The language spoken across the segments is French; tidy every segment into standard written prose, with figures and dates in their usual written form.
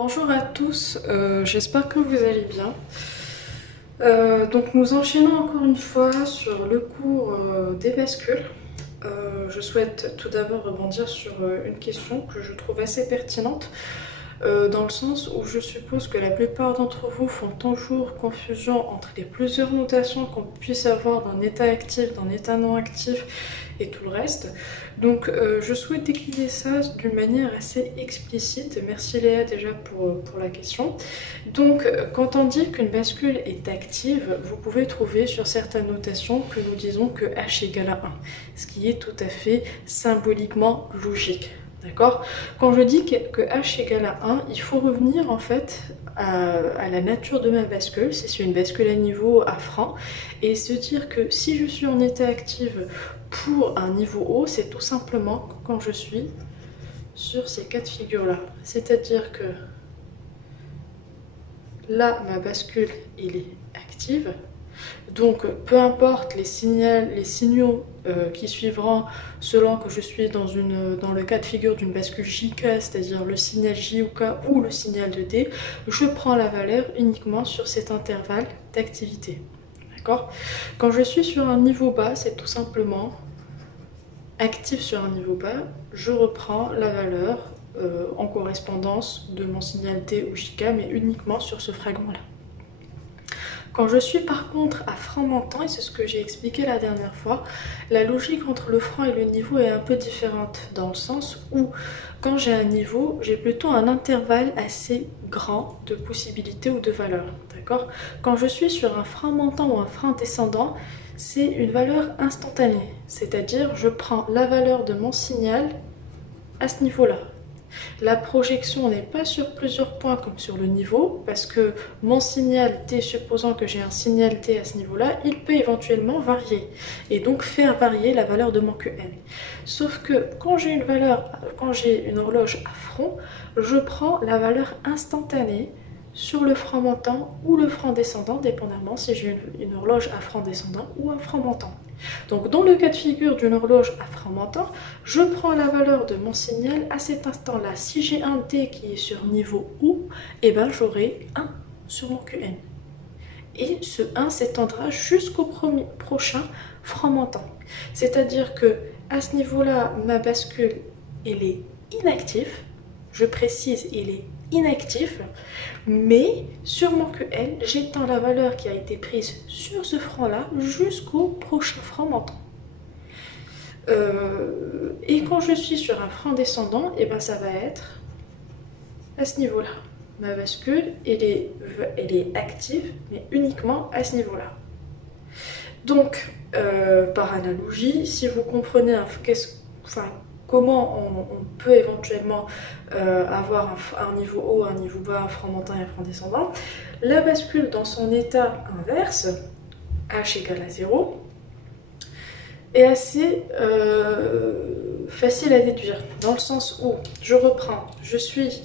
Bonjour à tous, j'espère que vous allez bien. Donc nous enchaînons encore une fois sur le cours des bascules. Je souhaite tout d'abord rebondir sur une question que je trouve assez pertinente, dans le sens où je suppose que la plupart d'entre vous font toujours confusion entre les plusieurs notations qu'on puisse avoir d'un état actif, d'un état non actif et tout le reste. Donc je souhaite décliner ça d'une manière assez explicite. Merci Léa déjà pour la question. Donc quand on dit qu'une bascule est active, vous pouvez trouver sur certaines notations que nous disons que H égale à 1, ce qui est tout à fait symboliquement logique. D'accord? Quand je dis que H égale à 1, il faut revenir en fait à la nature de ma bascule, si c'est une bascule à niveau à franc, et se dire que si je suis en état actif pour un niveau haut, c'est tout simplement quand je suis sur ces cas de figure-là. C'est-à-dire que là, ma bascule, elle est active. Donc, peu importe les signaux qui suivront selon que je suis dans le cas de figure d'une bascule JK, c'est-à-dire le signal J ou K ou le signal de D, je prends la valeur uniquement sur cet intervalle d'activité. D'accord ? Quand je suis sur un niveau bas, c'est tout simplement actif sur un niveau bas, je reprends la valeur en correspondance de mon signal D ou JK, mais uniquement sur ce fragment-là. Quand je suis par contre à franc montant, et c'est ce que j'ai expliqué la dernière fois, la logique entre le franc et le niveau est un peu différente, dans le sens où quand j'ai un niveau, j'ai plutôt un intervalle assez grand de possibilités ou de valeurs. D'accord ? Quand je suis sur un franc montant ou un franc descendant, c'est une valeur instantanée, c'est-à-dire je prends la valeur de mon signal à ce niveau-là. La projection n'est pas sur plusieurs points comme sur le niveau, parce que mon signal T, supposant que j'ai un signal T à ce niveau-là, il peut éventuellement varier, et donc faire varier la valeur de mon QN. Sauf que quand j'ai une horloge à front, je prends la valeur instantanée sur le franc montant ou le franc descendant, dépendamment si j'ai une horloge à franc descendant ou un franc montant. Donc dans le cas de figure d'une horloge à franc montant, je prends la valeur de mon signal à cet instant-là. Si j'ai un T qui est sur niveau haut, eh ben j'aurai 1 sur mon QN. Et ce 1 s'étendra jusqu'au prochain franc montant. C'est-à-dire que à ce niveau-là, ma bascule, elle est inactive. Je précise, elle est inactif, mais sur mon QN, j'étends la valeur qui a été prise sur ce franc-là jusqu'au prochain franc montant. Et quand je suis sur un franc descendant, et ben ça va être à ce niveau-là. Ma bascule, elle est active, mais uniquement à ce niveau-là. Donc, par analogie, si vous comprenez comment on peut éventuellement avoir un niveau haut, un niveau bas, un franc montant et un franc descendant, la bascule dans son état inverse, H égale à 0, est assez facile à déduire, dans le sens où je suis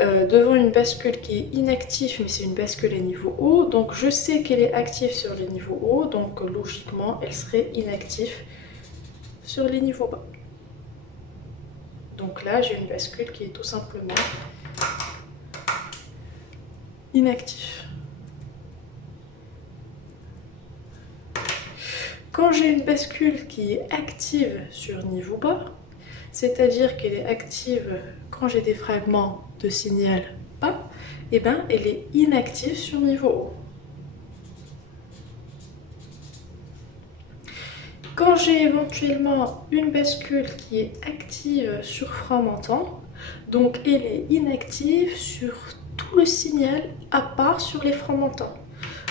devant une bascule qui est inactive, mais c'est une bascule à niveau haut, donc je sais qu'elle est active sur les niveaux hauts, donc logiquement elle serait inactive sur les niveaux bas. Donc là, j'ai une bascule qui est tout simplement inactive. Quand j'ai une bascule qui est active sur niveau bas, c'est-à-dire qu'elle est active quand j'ai des fragments de signal bas, eh ben, elle est inactive sur niveau haut. Quand j'ai éventuellement une bascule qui est active sur franc montant, donc elle est inactive sur tout le signal à part sur les francs montants.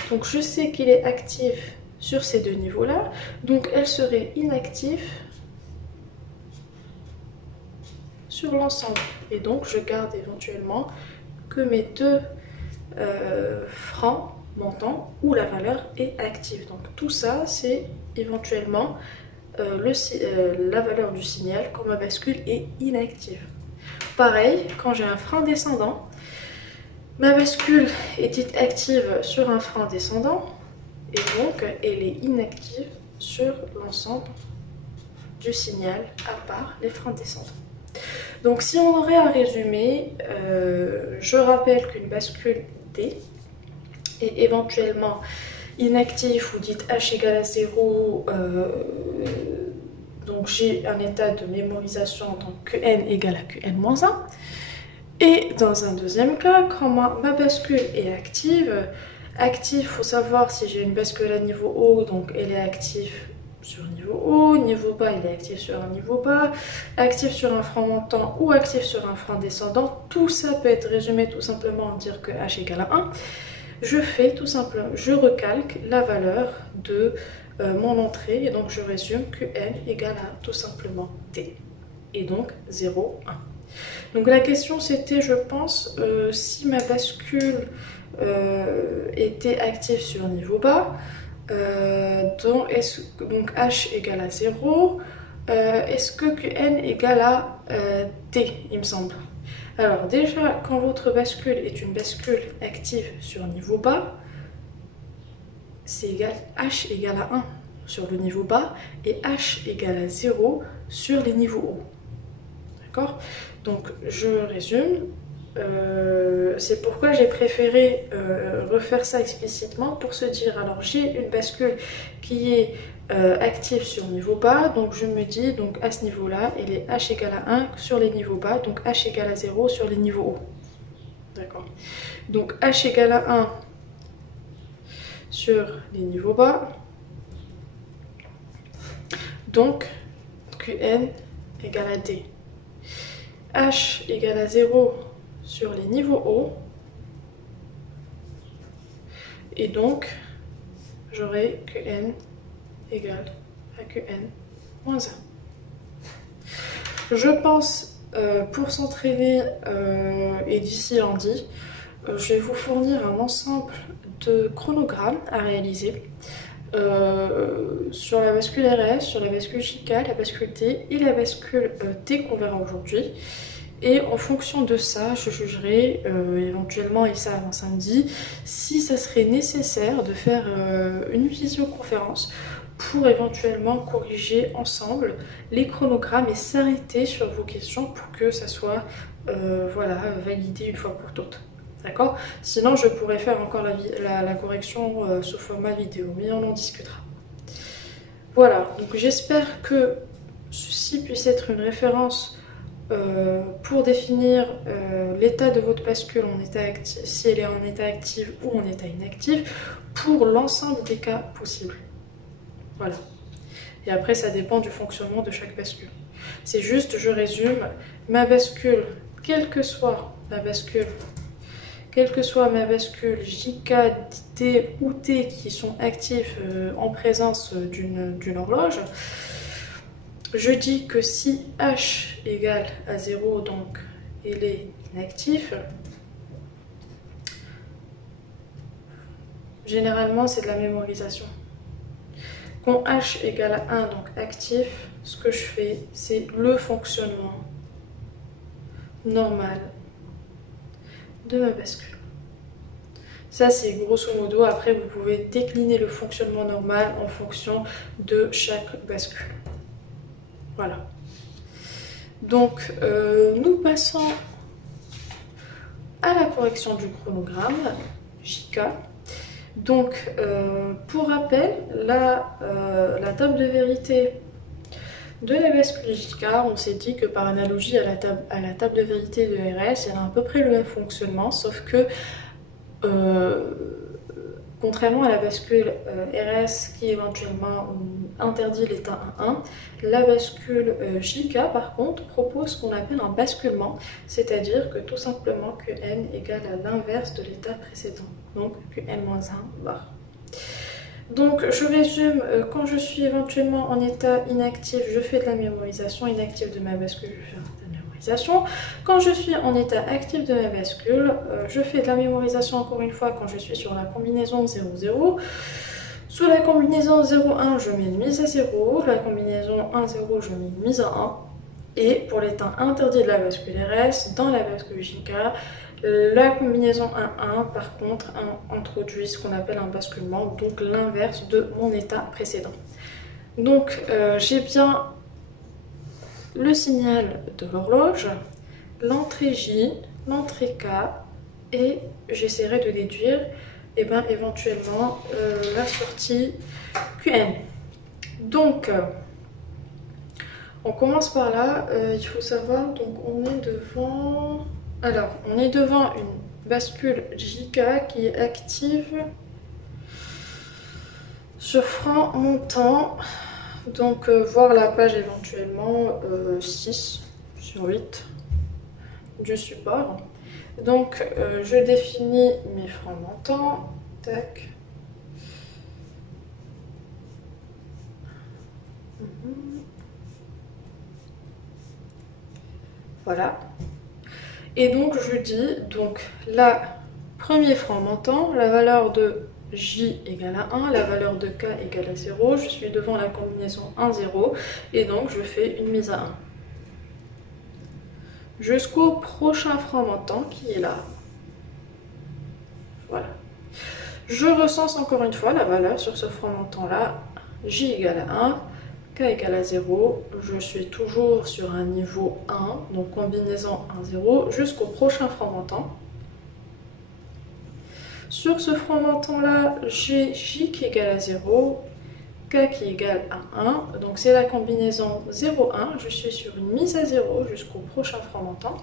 Donc je sais qu'elle est active sur ces deux niveaux-là, donc elle serait inactive sur l'ensemble. Et donc je garde éventuellement que mes deux francs montants où la valeur est active. Donc tout ça, c'est éventuellement la valeur du signal quand ma bascule est inactive. Pareil, quand j'ai un franc descendant, ma bascule est active sur un franc descendant et donc elle est inactive sur l'ensemble du signal à part les francs descendants. Donc si on aurait à résumer, je rappelle qu'une bascule D est éventuellement inactif ou dite H égale à 0, donc j'ai un état de mémorisation, donc Qn égale à Qn-1. Et dans un deuxième cas, quand ma bascule est active, il faut savoir si j'ai une bascule à niveau haut, donc elle est active sur niveau haut, niveau bas, il est actif sur un niveau bas, actif sur un frein montant ou actif sur un frein descendant. Tout ça peut être résumé tout simplement en dire que H égale à 1. Je fais tout simplement, je recalque la valeur de mon entrée et donc je résume que N égale à tout simplement T et donc 0, 1. Donc la question c'était, je pense, si ma bascule était active sur niveau bas, donc H égale à 0, est-ce que Qn égale à T, il me semble. Alors déjà, quand votre bascule est une bascule active sur niveau bas, c'est égal, H égale à 1 sur le niveau bas et H égale à 0 sur les niveaux hauts. D'accord? Donc je résume, c'est pourquoi j'ai préféré refaire ça explicitement pour se dire, alors j'ai une bascule qui est active sur niveau bas, donc je me dis, donc à ce niveau-là, elle est H égale à 1 sur les niveaux bas, donc H égale à 0 sur les niveaux hauts. D'accord? Donc H égale à 1 sur les niveaux bas, donc Qn égale à D. H égale à 0 sur les niveaux hauts, et donc j'aurai Qn égale à Qn moins 1. Je pense, pour s'entraîner et d'ici lundi, je vais vous fournir un ensemble de chronogrammes à réaliser sur la bascule RS, sur la bascule JK, la bascule T et la bascule T qu'on verra aujourd'hui. Et en fonction de ça, je jugerai éventuellement, et ça avant samedi, si ça serait nécessaire de faire une visioconférence pour éventuellement corriger ensemble les chronogrammes et s'arrêter sur vos questions pour que ça soit voilà, validé une fois pour toutes. D'accord? Sinon, je pourrais faire encore la correction sous format vidéo, mais on en discutera. Voilà, donc j'espère que ceci puisse être une référence pour définir l'état de votre bascule en état actif, si elle est en état actif ou en état inactif, pour l'ensemble des cas possibles. Voilà. Et après, ça dépend du fonctionnement de chaque bascule. C'est juste, je résume, ma bascule, quelle que soit ma bascule JK, T ou T qui sont actifs en présence d'une horloge, je dis que si H égale à 0, donc il est inactif, généralement c'est de la mémorisation. Quand H égale à 1, donc actif, ce que je fais, c'est le fonctionnement normal de ma bascule. Ça, c'est grosso modo. Après, vous pouvez décliner le fonctionnement normal en fonction de chaque bascule. Voilà. Donc, nous passons à la correction du chronogramme JK. Donc, pour rappel, la table de vérité de la bascule JK, on s'est dit que par analogie à la table de vérité de RS, elle a à peu près le même fonctionnement, sauf que contrairement à la bascule RS qui éventuellement interdit l'état 1-1, la bascule JK par contre propose ce qu'on appelle un basculement, c'est-à-dire que tout simplement Qn égale à l'inverse de l'état précédent, donc Qn-1 bar. Donc je résume, quand je suis éventuellement en état inactif, je fais de la mémorisation inactive de ma bascule, je fais de la mémorisation. Quand je suis en état actif de ma bascule, je fais de la mémorisation encore une fois quand je suis sur la combinaison 0-0. Sous la combinaison 0-1, je mets une mise à 0, la combinaison 1-0, je mets une mise à 1. Et pour l'état interdit de la bascule RS, dans la bascule JK, la combinaison 1-1, par contre, introduit ce qu'on appelle un basculement, donc l'inverse de mon état précédent. Donc, j'ai bien le signal de l'horloge, l'entrée J, l'entrée K, et j'essaierai de déduire éventuellement la sortie QN. Donc on commence par là, il faut savoir, donc on est devant... Alors, on est devant une bascule JK qui est active sur franc montant. Donc voir la page éventuellement 6 sur 8 du support. Donc je définis mes francs montants. Tac. Voilà. Et donc je dis, donc là, premier franc montant, la valeur de J égale à 1, la valeur de K égale à 0, je suis devant la combinaison 1, 0, et donc je fais une mise à 1. Jusqu'au prochain franc montant qui est là. Voilà. Je recense encore une fois la valeur sur ce franc montant là, J égale à 1, K égale à 0, je suis toujours sur un niveau 1, donc combinaison 1, 0, jusqu'au prochain franc montant. Sur ce franc montant là, j'ai J qui égale à 0, K qui égale à 1, donc c'est la combinaison 0, 1, je suis sur une mise à 0 jusqu'au prochain franc montant.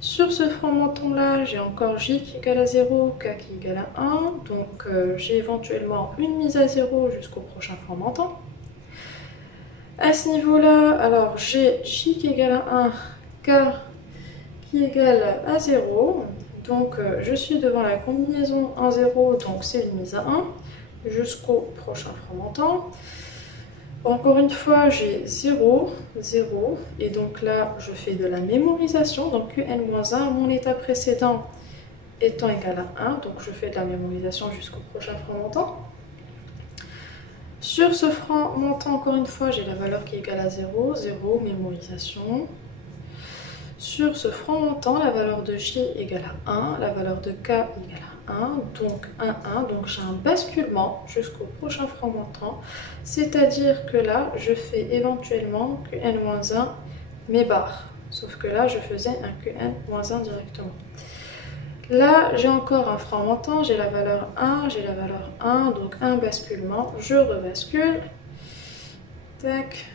Sur ce franc montant là, j'ai encore J qui égale à 0, K qui égale à 1, donc j'ai éventuellement une mise à 0 jusqu'au prochain franc montant. À ce niveau-là, alors j'ai J qui égale à 1, K qui égale à 0, donc je suis devant la combinaison 1, 0, donc c'est une mise à 1, jusqu'au prochain franc montant. Encore une fois, j'ai 0, 0, et donc là, je fais de la mémorisation, donc Qn-1, mon état précédent étant égal à 1, donc je fais de la mémorisation jusqu'au prochain franc montant. Sur ce franc montant, encore une fois, j'ai la valeur qui est égale à 0, 0, mémorisation. Sur ce franc montant, la valeur de J égale à 1, la valeur de K égale à 1, donc 1, 1, donc j'ai un basculement jusqu'au prochain franc montant, c'est-à-dire que là, je fais éventuellement Qn-1 mes barres, sauf que là, je faisais un Qn-1 directement. Là, j'ai encore un franc montant, j'ai la valeur 1, j'ai la valeur 1, donc un basculement, je rebascule, tac,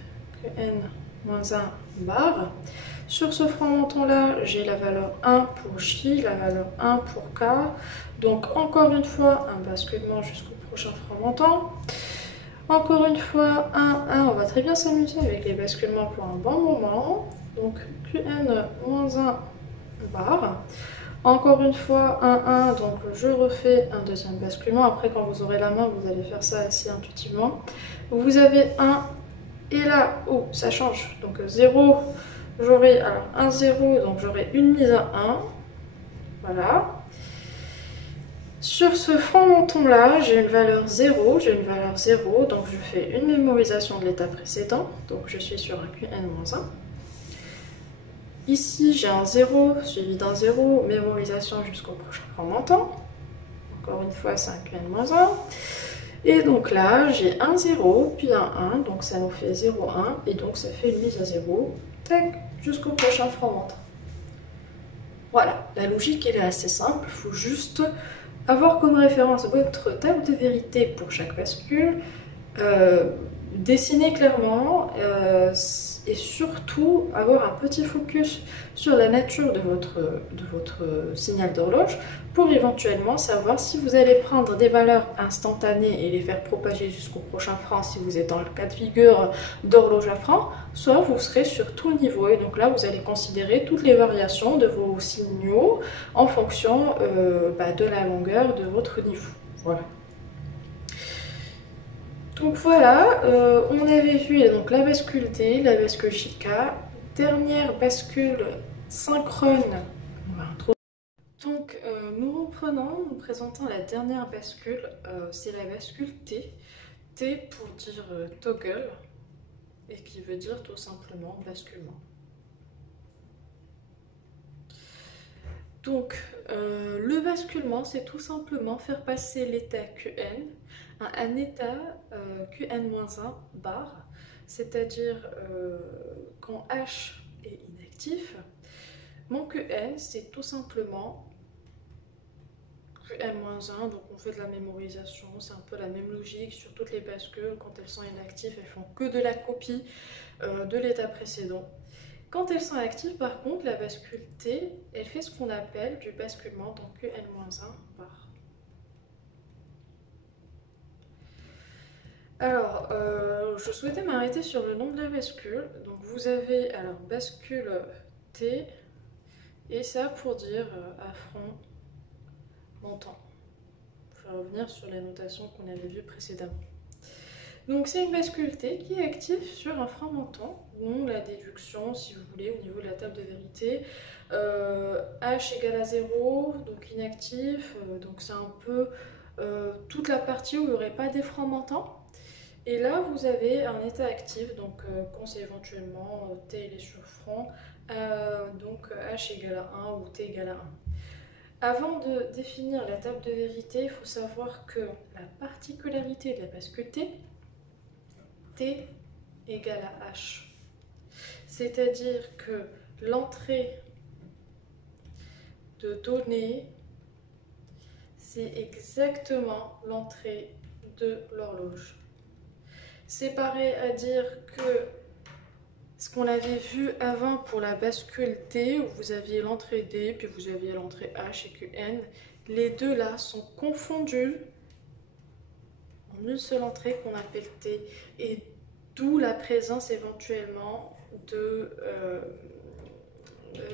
Qn-1 barre. Sur ce franc montant là, j'ai la valeur 1 pour J, la valeur 1 pour K. Donc encore une fois, un basculement jusqu'au prochain franc montant. Encore une fois, 1, 1, on va très bien s'amuser avec les basculements pour un bon moment. Donc Qn-1 barre. Encore une fois, 1, 1, donc je refais un deuxième basculement. Après, quand vous aurez la main, vous allez faire ça assez intuitivement. Vous avez 1, et là, oh, ça change. Donc 0, j'aurai alors 1, 0, donc j'aurai une mise à 1. Voilà. Sur ce franc montant là, j'ai une valeur 0, donc je fais une mémorisation de l'état précédent. Donc je suis sur un Qn-1. Ici, j'ai un 0 suivi d'un 0, mémorisation jusqu'au prochain franc montant. Encore une fois, c'est un Qn-1. Et donc là, j'ai un 0, puis un 1, donc ça nous fait 0, 1, et donc ça fait une mise à 0, tac, jusqu'au prochain franc montant. Voilà, la logique elle est assez simple, il faut juste avoir comme référence votre table de vérité pour chaque bascule, dessiner clairement et surtout avoir un petit focus sur la nature de votre signal d'horloge pour éventuellement savoir si vous allez prendre des valeurs instantanées et les faire propager jusqu'au prochain franc si vous êtes dans le cas de figure d'horloge à franc, soit vous serez sur tout le niveau et donc là vous allez considérer toutes les variations de vos signaux en fonction de la longueur de votre niveau. Voilà. Donc voilà, on avait vu donc la bascule D, la bascule JK, dernière bascule synchrone. Donc nous reprenons, nous présentons la dernière bascule, c'est la bascule T. T pour dire toggle, et qui veut dire tout simplement basculement. Donc le basculement, c'est tout simplement faire passer l'état Qn à un état Qn-1 bar, c'est-à-dire quand H est inactif, mon Qn c'est tout simplement Qn-1, donc on fait de la mémorisation, c'est un peu la même logique sur toutes les bascules. Quand elles sont inactives, elles font que de la copie de l'état précédent. Quand elles sont actives, par contre, la bascule T, elle fait ce qu'on appelle du basculement dans Qn-1 par. Alors, je souhaitais m'arrêter sur le nom de la bascule. Donc vous avez alors bascule T, et ça pour dire affront montant. Je vais revenir sur les notations qu'on avait vues précédemment. Donc c'est une bascule T qui est active sur un frein montant, dont la déduction, si vous voulez, au niveau de la table de vérité. H égale à 0, donc inactif, donc c'est un peu toute la partie où il n'y aurait pas des freins montants. Et là, vous avez un état actif, donc quand c'est éventuellement T il est sur frein, donc H égale à 1 ou T égale à 1. Avant de définir la table de vérité, il faut savoir que la particularité de la bascule T égale à H. C'est-à-dire que l'entrée de données, c'est exactement l'entrée de l'horloge. C'est pareil à dire que ce qu'on avait vu avant pour la bascule T, où vous aviez l'entrée D, puis vous aviez l'entrée H et Qn, les deux là sont confondus en une seule entrée qu'on appelle T, et d'où la présence éventuellement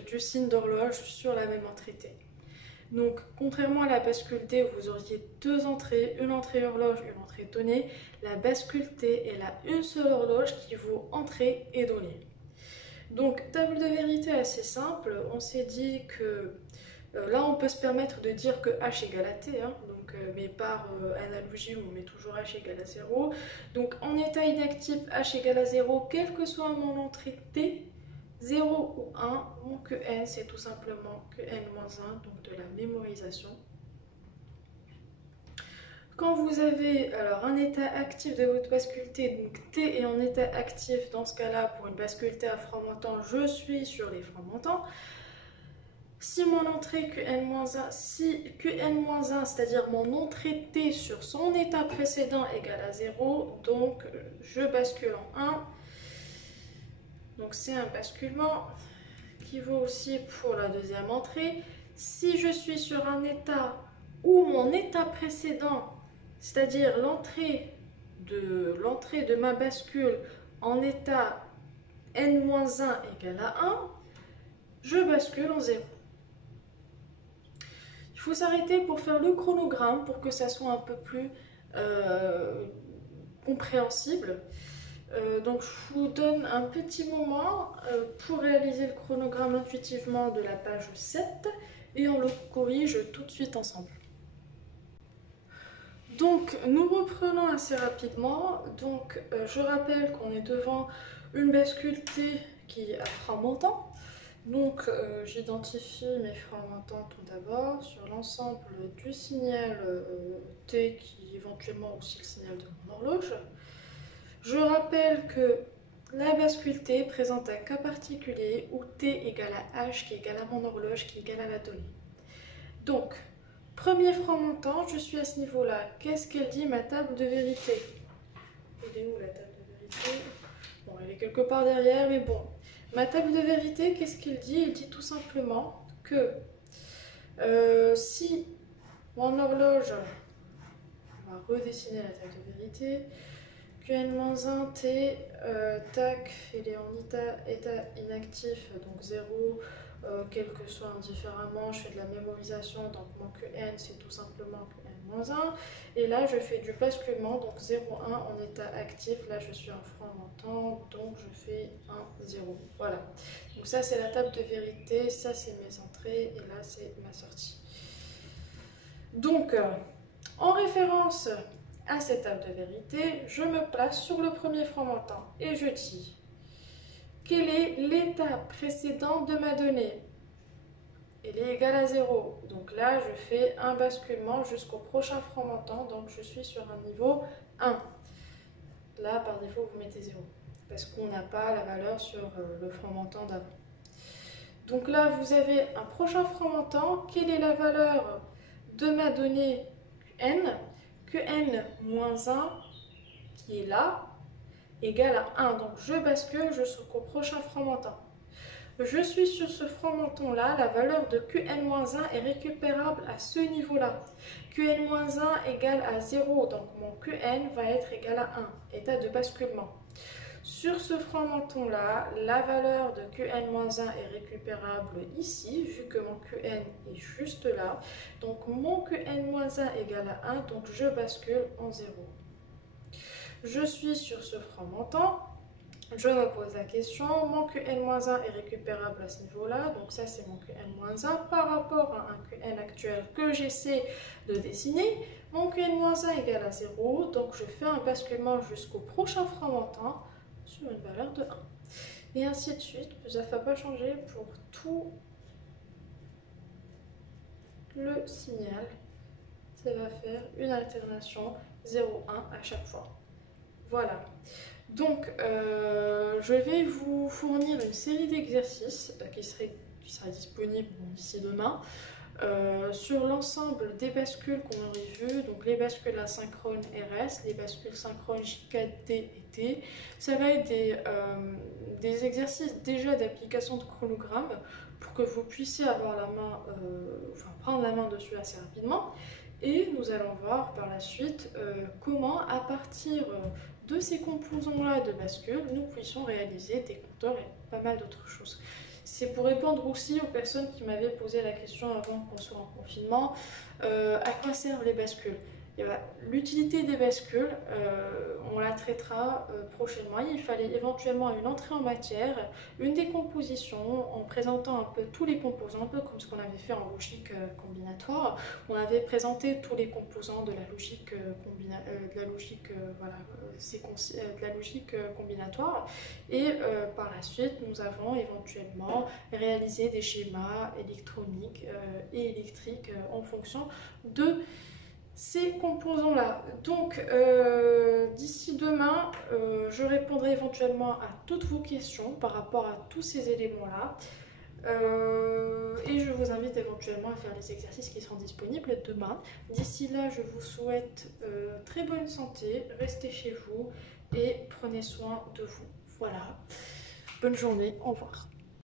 du signe d'horloge sur la même entrée T. Donc, contrairement à la bascule T où vous auriez deux entrées, une entrée horloge, une entrée donnée, la bascule T, elle a une seule horloge qui vaut entrée et donnée. Donc, table de vérité assez simple, on s'est dit que là on peut se permettre de dire que H égale à T, hein, donc, mais par analogie on met toujours H égale à 0. Donc en état inactif, H égale à 0, quelle que soit mon entrée T, 0 ou 1, mon Qn c'est tout simplement Qn-1, donc de la mémorisation. Quand vous avez alors un état actif de votre bascule T, donc T est en état actif, dans ce cas-là, pour une bascule T à frein montant, je suis sur les freins montants. Si mon entrée Qn-1, si Qn-1, c'est-à-dire mon entrée T sur son état précédent égale à 0, donc je bascule en 1. Donc c'est un basculement qui vaut aussi pour la deuxième entrée. Si je suis sur un état où mon état précédent, c'est-à-dire l'entrée de ma bascule en état n-1 égale à 1, je bascule en 0. Il faut s'arrêter pour faire le chronogramme pour que ça soit un peu plus compréhensible. Donc je vous donne un petit moment pour réaliser le chronogramme intuitivement de la page 7 et on le corrige tout de suite ensemble. Donc nous reprenons assez rapidement. Donc je rappelle qu'on est devant une bascule T qui est à frein montant. Donc j'identifie mes freins montants tout d'abord sur l'ensemble du signal T qui est éventuellement aussi le signal de mon horloge. Je rappelle que la bascule T présente un cas particulier où T égale à H qui est égal à mon horloge qui est égal à la donnée. Donc, premier frein montant, je suis à ce niveau-là. Qu'est-ce qu'elle dit ma table de vérité? Elle est où la table de vérité? Bon, elle est quelque part derrière, mais bon. Ma table de vérité, qu'est-ce qu'elle dit? Elle dit tout simplement que si mon horloge, on va redessiner la table de vérité, Qn-1, T, tac, il est en état inactif, donc 0, quel que soit indifféremment, je fais de la mémorisation, donc mon Qn c'est tout simplement Qn-1, et là je fais du basculement, donc 0,1 en état actif, là je suis en frein montant, donc je fais 1, 0, voilà. Donc ça c'est la table de vérité, ça c'est mes entrées, et là c'est ma sortie. Donc, en référence à cette table de vérité, je me place sur le premier frein montant et je dis quel est l'état précédent de ma donnée. Elle est égale à 0. Donc là, je fais un basculement jusqu'au prochain frein montant. Donc je suis sur un niveau 1. Là, par défaut, vous mettez 0. Parce qu'on n'a pas la valeur sur le frein montant d'avant. Donc là, vous avez un prochain frein montant. Quelle est la valeur de ma donnée Qn moins 1 qui est là, égale à 1. Donc je bascule jusqu'au prochain fromentin. Je suis sur ce fromenton-là, la valeur de Qn-1 est récupérable à ce niveau-là. Qn-1 égale à 0, donc mon Qn va être égal à 1, état de basculement. Sur ce fromenton-là, la valeur de Qn-1 est récupérable ici, vu que mon Qn est juste là. Donc mon Qn-1 égale à 1, donc je bascule en 0. Je suis sur ce fromenton. Je me pose la question, mon Qn-1 est récupérable à ce niveau-là, donc ça c'est mon Qn-1 par rapport à un Qn actuel que j'essaie de dessiner. Mon Qn-1 égale à 0, donc je fais un basculement jusqu'au prochain fromentin sur une valeur de 1. Et ainsi de suite, ça ne va pas changer pour tout le signal. Ça va faire une alternation 0,1 à chaque fois. Voilà, donc je vais vous fournir une série d'exercices qui sera disponible d'ici demain sur l'ensemble des bascules qu'on aurait vues, donc les bascules asynchrones RS, les bascules synchrones J4D et T. Ça va être des exercices déjà d'application de chronogramme pour que vous puissiez avoir la main, prendre la main dessus assez rapidement. Et nous allons voir par la suite comment, à partir de ces composants-là de bascule, nous puissions réaliser des compteurs et pas mal d'autres choses. C'est pour répondre aussi aux personnes qui m'avaient posé la question avant qu'on soit en confinement, à quoi servent les bascules? L'utilité des bascules, on la traitera prochainement. Il fallait éventuellement une entrée en matière, une décomposition en présentant un peu tous les composants, un peu comme ce qu'on avait fait en logique combinatoire. On avait présenté tous les composants de la logique, combinatoire. Et par la suite, nous avons éventuellement réalisé des schémas électroniques et électriques en fonction de ces composants-là. Donc, d'ici demain, je répondrai éventuellement à toutes vos questions par rapport à tous ces éléments-là. Et je vous invite éventuellement à faire les exercices qui seront disponibles demain. D'ici là, je vous souhaite très bonne santé, restez chez vous et prenez soin de vous. Voilà, bonne journée, au revoir.